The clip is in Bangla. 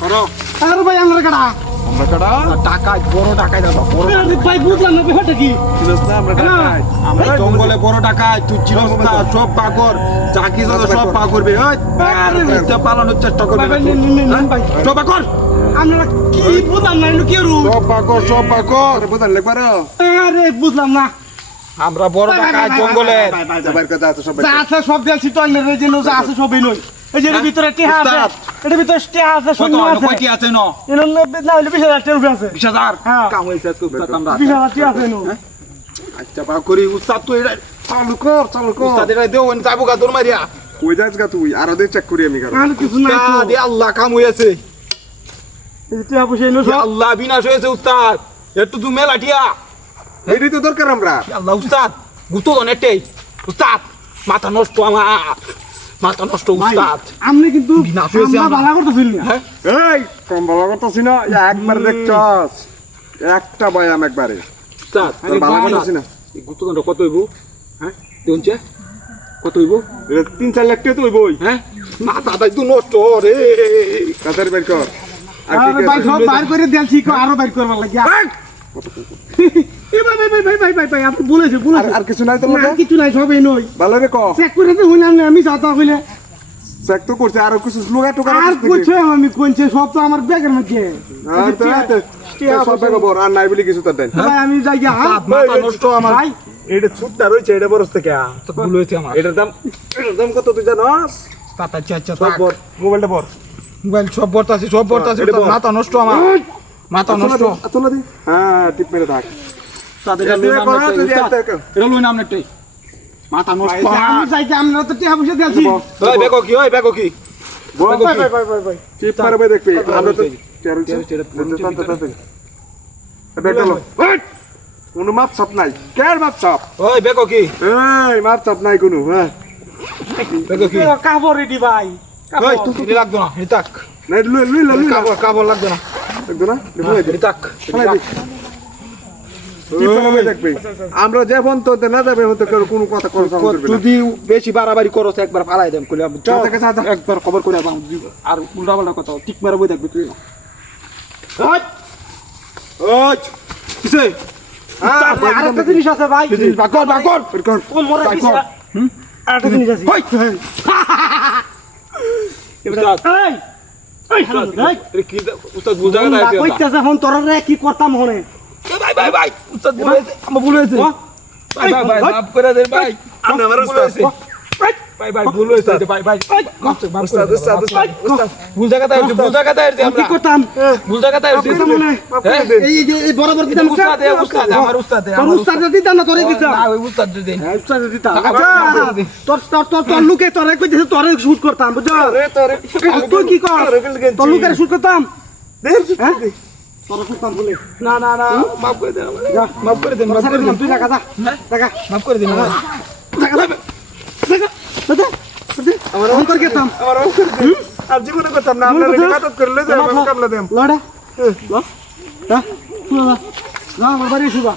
করো আর ভাই আমরা কাটা আমরা কাটা টাকা বড় টাকা দাও বড় ভাই বুঝলাম না ব্যাপারটা কি বুঝছ না আমরা টাকা আমরা জঙ্গলে বড় টাকা তুই চিরস্তা সব পাগর চাকি সব পা করবে আরে মিথ্যা পালানোর চেষ্টা করবে ভাই সব পাগর আমরা কি বুঝলাম না কি রু সব পাগর বুঝান লাগবে না আরে বুঝলাম না আমরা বড় টাকা জঙ্গলে যাবার কথা আছে সব যা আছে সব দিয়েছি তো আইনের জন্য যা আছে সবই নই এই যে এর ভিতরে টিহা আছে এর ভিতরে টিহা আছে শূন্য আছে কয়টি আছে ন এর না হইলে 20000 টাকা রূপে আছে 20000 হ্যাঁ কাম হইছে তো উস্তাদ আমরা 20000 টাকা আছে ন আচ্ছা বা করি উস্তাদ তো এটা চালু কর উস্তাদ এটা দেও আমি যাবো গা তোর মারিয়া কই যাস গা তুই আর ওদের চেক করি আমি কারণ আর কিছু নাই তো দে আল্লাহ কাম হইছে এই টিহা বসে এলো সব আল্লাহ বিনাশ হয়েছে উস্তাদ একটু তুমি মেলাটিয়া এইটাই তো দরকার আমরা আল্লাহ উস্তাদ গুতো অনেকটাই উস্তাদ মাথা নষ্ট আমার মাথা নষ্ট উস্তাদ আমনে কিন্তু বিনাশ হয়েছে আমরা ভালো করতেছিল না হ্যাঁ এই কম ভালো করতেছি না একবার দেখছস একটা বয়াম একবারে উস্তাদ তোর ভালো করতেছি না এই গুতো কত হইব হ্যাঁ দেখুনছে কত হইব এটা 3-4 লাখ টাকা তো হইবই হ্যাঁ মাথাটাই তো নষ্ট রে তাদের বের কর আর আরে কি ভাই সব বাইর করে দেলছি কো আরো বাইর করবার লাগি এই ভাই আপনি বলেছে আর কিছু নাই তো না কিছু নাই সবই নই ভালো রে ক চেক করে তো হইলাম না আমি সাথে কইলে চেক তো করছে আর কিছু লোগা টোকা আর কইছে আমি কইছে সব তো আমার ব্যাগের মধ্যে আর সব বেগো বড় আর নাই বলি কিছু তার দেন ভাই আমি যাই গিয়া হ্যাঁ মাথা নষ্ট আমার ভাই এটা ছুটটা রইছে এটা বড় থেকে তো ভুল হয়েছে আমার এটার দাম কত তুই জানোস তাতা চাচা সব বড় মোবাইলটা বড় মোবাইল সব বর্তাছে এটা বল। মাথা নষ্ট আমার মাথা নষ্ট আতলা দি হ্যাঁ টিপ মেরে থাক তাদের এটা লই নাম একটা, এটা লই নাম একটাই মাথা নষ্ট আমি যাই গিয়া আমরা তো টিহা বসে দেলছি ওই বেগো কি ওই বেগো কি ভাই টিপ মারবে দেখবি আমরা তো দেখলো কোনো মাপ সাপ নাই কের মাপ সাপ ওই বেগো কি এই মাপ সাপ নাই কোনো হ্যাঁ বেগো কি কাবর রেডি ভাই ওই তুই লাগতো না হিতাক নাই লুই কাবর লাগতো না দেখো না দেখো হিতাক দেখবি আমরা যেমন তো না যাবে হতে কোনো কথা করবে না যদি বেশি বাড়াবাড়ি করো একবার ফালাই দেন কইলাম যা, যা, যা। একবার খবর করে দাও আর উল্টা পাল্টা কথা ঠিক মারা বই দেখবি তুই ওই ওই কিসে আরেকটা জিনিস আছে ভাই বাকর বাকর কোন মরে দিছে আরেকটা জিনিস আছে ওই উস্তাদ এই এই এই এ কি উস্তাদ বুঝা গেল না কইতাছে ফোন তোরে কি করতাম হনে ভাই ভাই ভাই উস্তাদ বলেছে আমার ভুল হয়েছে ভাই ভাই ভাই মাফ করে দেন ভাই আপনি আমার উস্তাদ। ভাই ভাই ভুল হয়েছে ভাই ভাই মাফ উস্তাদ ভুল জায়গাতে আইছি ভুল জায়গাতে আইছি কি আমরা করতাম ভুল জায়গাতে আইছি এই যে এই বরাবর দিতাম উস্তাদ উস্তাদ আমার উস্তাদ তোর উস্তাদ দিতাম না তোরে দিতাম না ওই উস্তাদ দিন উস্তাদ দিতাম আচ্ছা তোর লুকে তোরে কইতেছে তোরে শুট করতাম বুঝছ তুই কি কর তোর লুকে শুট করতাম হ্যাঁ তোরে করতাম বলে না না না মাফ করে দেন যা মাফ করে দেন মাফ করে দেন তুই টাকা দা টাকা মাফ করে দিন টাকা দা টাকা আমার অন্তর গেতাম আমার আর জীবনে করতাম না আপনারা ইবাদত করলে যে আমি কামলা দেম লড়া ল হ্যাঁ শুনো না আমার বাড়ি শুবা